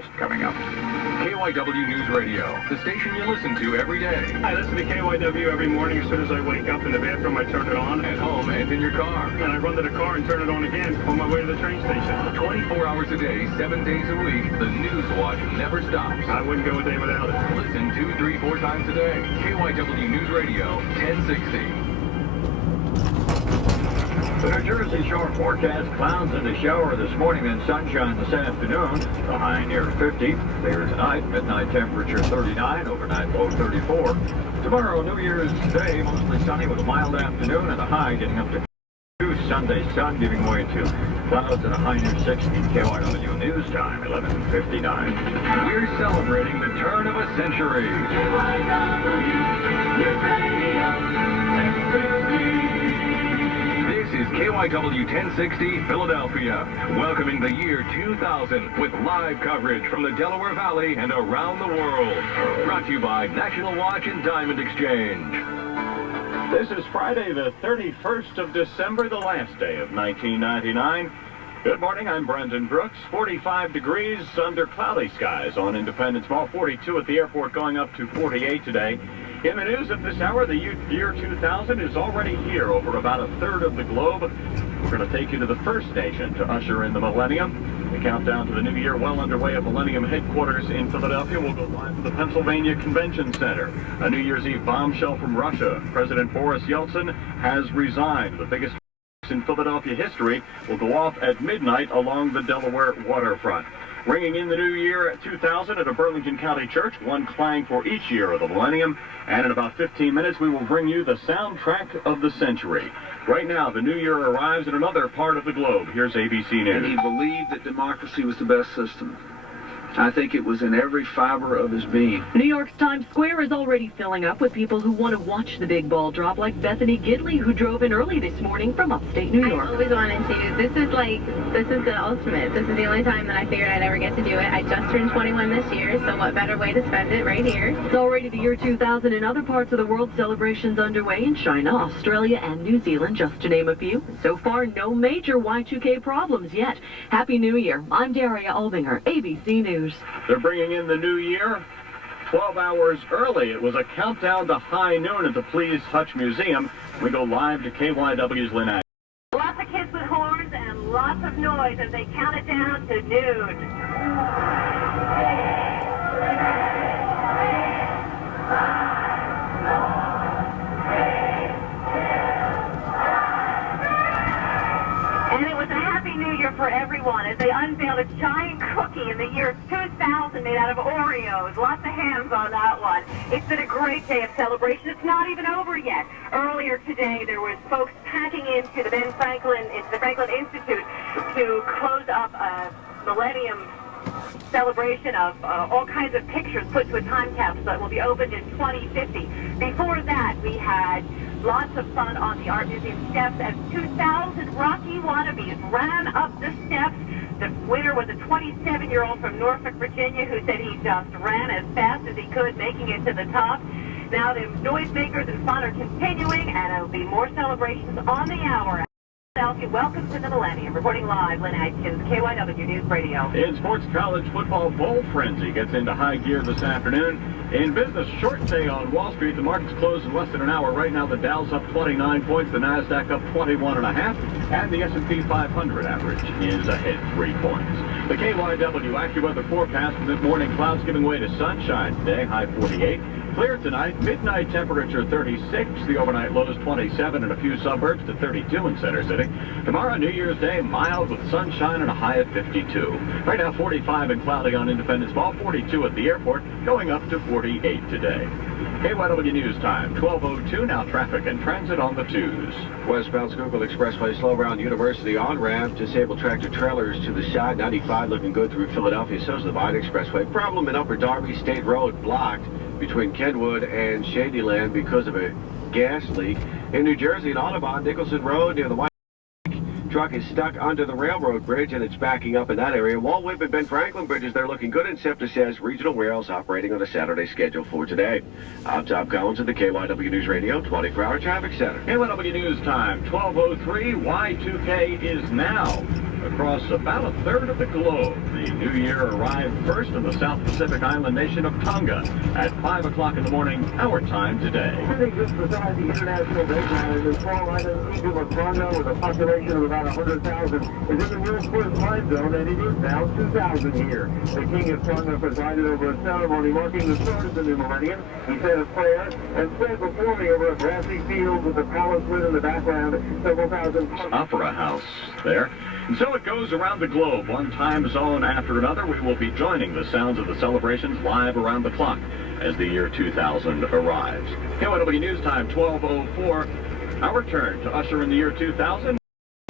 contest coming up. KYW News Radio, the station you listen to every day. I listen to KYW every morning. As soon as I wake up in the bathroom, I turn it on. At home and in your car. And I run to the car and turn it on again on my way to the train station. 24 hours a day, 7 days a week, the News Watch never stops. I wouldn't go a day without it. Listen 2, 3, 4 times a day. KYW News Radio, 1060. The New Jersey shore forecast: clouds in the shower this morning, then sunshine this afternoon. The high near 50. Later tonight, midnight temperature 39, overnight low 34. Tomorrow, New Year's Day, mostly sunny with a mild afternoon and a high getting up to 2. Sunday, sun giving way to clouds and a high near 60. KYW News Time, 11:59. We're celebrating the turn of a century. This is KYW 1060 Philadelphia, welcoming the year 2000 with live coverage from the Delaware Valley and around the world. Brought to you by National Watch and Diamond Exchange. This is Friday, the 31st of December, the last day of 1999. Good morning, I'm Brendan Brooks. 45 degrees under cloudy skies on Independence Mall. 42 at the airport, going up to 48 today. In the news at this hour, the year 2000 is already here over about a third of the globe. We're going to take you to the first nation to usher in the millennium. The countdown to the new year well underway at Millennium headquarters in Philadelphia. We'll go live from the Pennsylvania Convention Center. A New Year's Eve bombshell from Russia. President Boris Yeltsin has resigned. The biggest in Philadelphia history will go off at midnight along the Delaware waterfront. Ringing in the new year 2000 at a Burlington County church, one clang for each year of the millennium. And in about 15 minutes, we will bring you the soundtrack of the century. Right now, the new year arrives in another part of the globe. Here's ABC News. And he believed that democracy was the best system. I think it was in every fiber of his being. New York's Times Square is already filling up with people who want to watch the big ball drop, like Bethany Gidley, who drove in early this morning from upstate New York. I always wanted to. This is the ultimate. This is the only time that I figured I'd ever get to do it. I just turned 21 this year, so what better way to spend it right here? It's already the year 2000 in other parts of the world. Celebrations underway in China, Australia, and New Zealand, just to name a few. So far, no major Y2K problems yet. Happy New Year. I'm Daria Albinger, ABC News. They're bringing in the new year 12 hours early. It was a countdown to high noon at the Please Touch Museum. We go live to KYW's Lynn Agnew. Lots of kids with horns and lots of noise as they count it down to noon. And it was a happy new year for everyone as they unveiled a giant cookie in the year 2000 made out of Oreos. Lots of hands on that one. It's been a great day of celebration. It's not even over yet. Earlier today, there was folks packing into the Franklin Institute to close up a millennium celebration of all kinds of pictures put to a time capsule that will be opened in 2050. Before that, we had lots of fun on the Art Museum steps as 2,000 Rocky wannabes ran up the steps. The winner was a 27-year-old from Norfolk, Virginia, who said he just ran as fast as he could, making it to the top. Now the noisemakers and fun are continuing, and there will be more celebrations on the hour. Welcome to the Millennium. Reporting live, Lynn Atkins, KYW News Radio. In sports, college football bowl frenzy gets into high gear this afternoon. In business, short day on Wall Street. The market's closed in less than an hour. Right now, the Dow's up 29 points, the NASDAQ up 21.5, and the S&P 500 average is ahead 3 points. The KYW AccuWeather forecast this morning, clouds giving way to sunshine today, high 48. Clear tonight, midnight temperature 36, the overnight lows 27 in a few suburbs to 32 in Center City. Tomorrow, New Year's Day, mild with sunshine and a high of 52. Right now, 45 and cloudy on Independence Mall, 42 at the airport, going up to 48 today. KYW News Time, 12:02, now traffic and transit on the 2s. Westbound Schuylkill Expressway, slow around University on-ramp. Disabled tractor trailers to the side. 95 looking good through Philadelphia. So's the Vine Expressway. Problem in Upper Darby State Road, blocked between Kenwood and Shadyland because of a gas leak. In New Jersey, an Audubon, Nicholson Road near the White Truck is stuck under the railroad bridge, and it's backing up in that area. Walt Whip and Ben Franklin bridges, they're looking good, and SEPTA says regional rails operating on a Saturday schedule for today. I'm Tom Collins at the KYW News Radio 24-hour traffic center. KYW News time, 12:03. Y2K is now across about a third of the globe. The new year arrived first in the South Pacific island nation of Tonga at 5 o'clock in the morning, our time today. Sitting just beside the international date is a small island kingdom of Tonga with a population of about 100,000. Is in the world's first time zone, and it is now 2,000 here. The King of Tonga presided over a ceremony marking the start of the new millennium. He said a prayer and stood before me over a grassy field with the palace lit in the background, several thousand... Opera House there. And so it goes around the globe, one time zone after another. We will be joining the sounds of the celebrations live around the clock as the year 2000 arrives. KYW News Time, 12:04. Our turn to usher in the year 2000.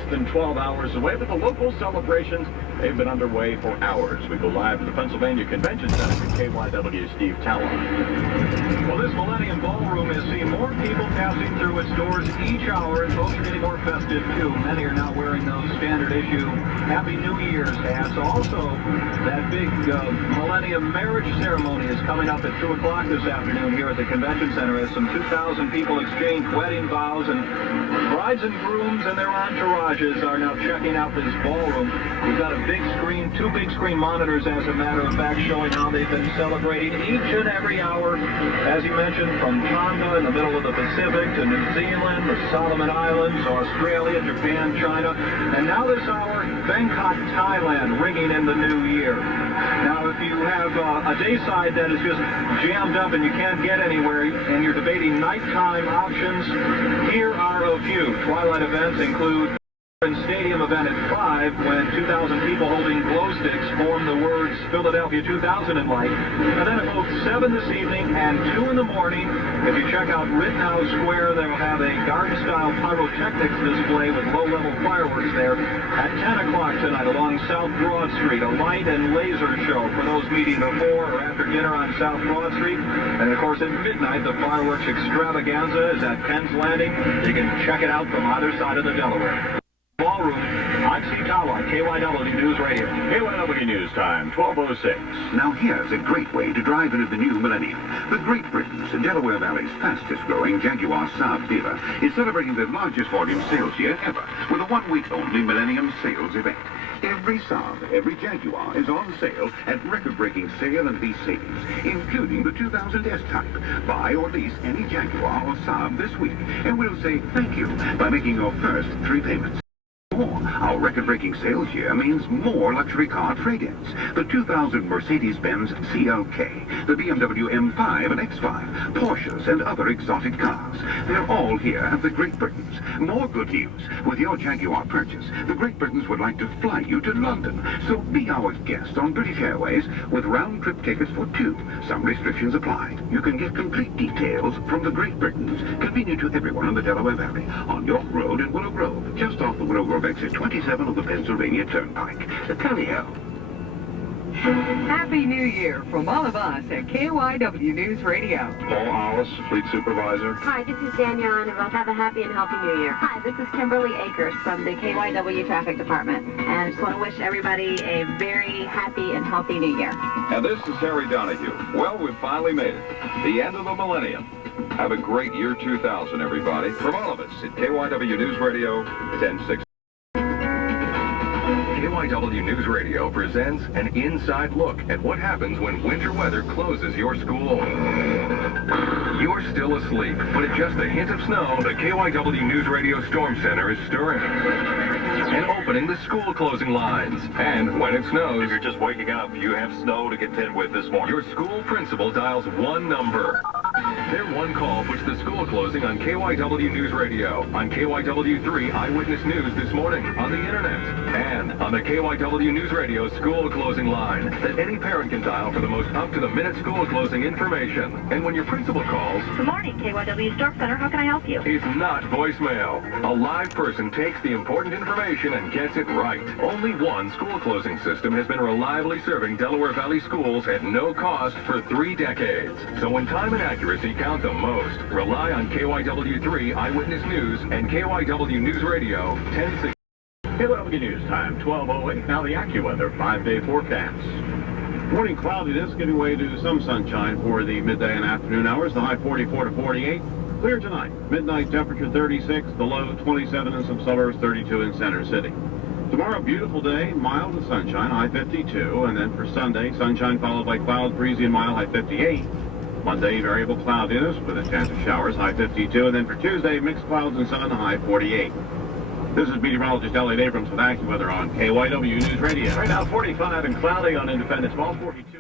Than 12 hours away, but the local celebrations, they've been underway for hours. We go live to the Pennsylvania Convention Center with KYW Steve Talon. Well, this Millennium Ballroom has seen more people passing through its doors each hour, and folks are getting more festive, too. Many are now wearing those standard issue Happy New Year's hats. Also, that big Millennium marriage ceremony is coming up at 2 o'clock this afternoon here at the Convention Center as some 2,000 people exchange wedding vows, and brides and grooms and their entourages are now checking out this ballroom. We've got a big screen, 2 big screen monitors, as a matter of fact, showing how they've been celebrating each and every hour, as you mentioned, from Tonga in the middle of the Pacific to New Zealand, the Solomon Islands, Australia, Japan, China, and now this hour, Bangkok, Thailand, ringing in the new year. Now, if you have a dayside that is just jammed up and you can't get anywhere, and you're debating nighttime options, here are a few. Twilight events include stadium event at 5 when 2,000 people holding glow sticks form the words Philadelphia 2000 in light. And then at both 7 this evening and 2 in the morning, if you check out Rittenhouse Square, they'll have a garden-style pyrotechnics display with low-level fireworks there. At 10 o'clock tonight along South Broad Street, a light and laser show for those meeting before or after dinner on South Broad Street. And of course at midnight, the fireworks extravaganza is at Penn's Landing. You can check it out from either side of the Delaware. Ballroom, I'm Steve Talon, KYW News Radio. KYW News Time, 12:06. Now here's a great way to drive into the new millennium. The Great Britain's Delaware Valley's fastest-growing Jaguar Saab dealer is celebrating their largest volume sales year ever with a one-week-only Millennium Sales event. Every Saab, every Jaguar is on sale at record-breaking sale and lease savings, including the 2000 S-Type. Buy or lease any Jaguar or Saab this week, and we'll say thank you by making your first 3 payments. Our record-breaking sales year means more luxury car trade-ins. The 2000 Mercedes-Benz CLK, the BMW M5 and X5, Porsches and other exotic cars. They're all here at the Great Britain's. More good news. With your Jaguar purchase, the Great Britain's would like to fly you to London. So be our guest on British Airways with round-trip tickets for 2. Some restrictions apply. You can get complete details from the Great Britain's, convenient to everyone in the Delaware Valley, on York Road in Willow Grove, just off the Willow Grove exit 27 of the Pennsylvania Turnpike. Tally-ho. Happy New Year from all of us at KYW News Radio. Paul Hollis, Fleet Supervisor. Hi, this is Danielle Annabelle. Have a happy and healthy New Year. Hi, this is Kimberly Akers from the KYW Traffic Department. And I just want to wish everybody a very happy and healthy New Year. And this is Harry Donahue. Well, we've finally made it. The end of the millennium. Have a great year 2000, everybody. From all of us at KYW News Radio 1060. KYW News Radio presents an inside look at what happens when winter weather closes your school. You're still asleep, but at just a hint of snow, the KYW News Radio Storm Center is stirring and opening the school closing lines. And when it snows, If you're just waking up, you have snow to contend with this morning. your school principal dials one number. Their one call puts the school closing on KYW News Radio, on KYW3 Eyewitness News this morning, on the internet, and on the KYW News Radio school closing line that any parent can dial for the most up-to-the-minute school closing information. And when your principal calls, Good morning, KYW Storm Center. How can I help you? it's not voicemail. A live person takes the important information and gets it right. Only one school closing system has been reliably serving Delaware Valley schools at no cost for 3 decades. So when time and accuracy count the most, rely on KYW3 Eyewitness News and KYW News Radio 1060. KYW News Time, 12:08. Now the AccuWeather 5-day forecast. Morning cloudiness giving way to some sunshine for the midday and afternoon hours. The high 44 to 48. Clear tonight. Midnight temperature 36, the low 27 in some suburbs, 32 in Center City. Tomorrow, beautiful day, mild with sunshine, high 52. And then for Sunday, sunshine followed by clouds, breezy and mild, high 58. Monday, variable cloudiness with a chance of showers, high 52. And then for Tuesday, mixed clouds and sun, high 48. This is meteorologist Elliot Abrams with AccuWeather on KYW News Radio. Right now, 45 and cloudy on Independence Mall, 42.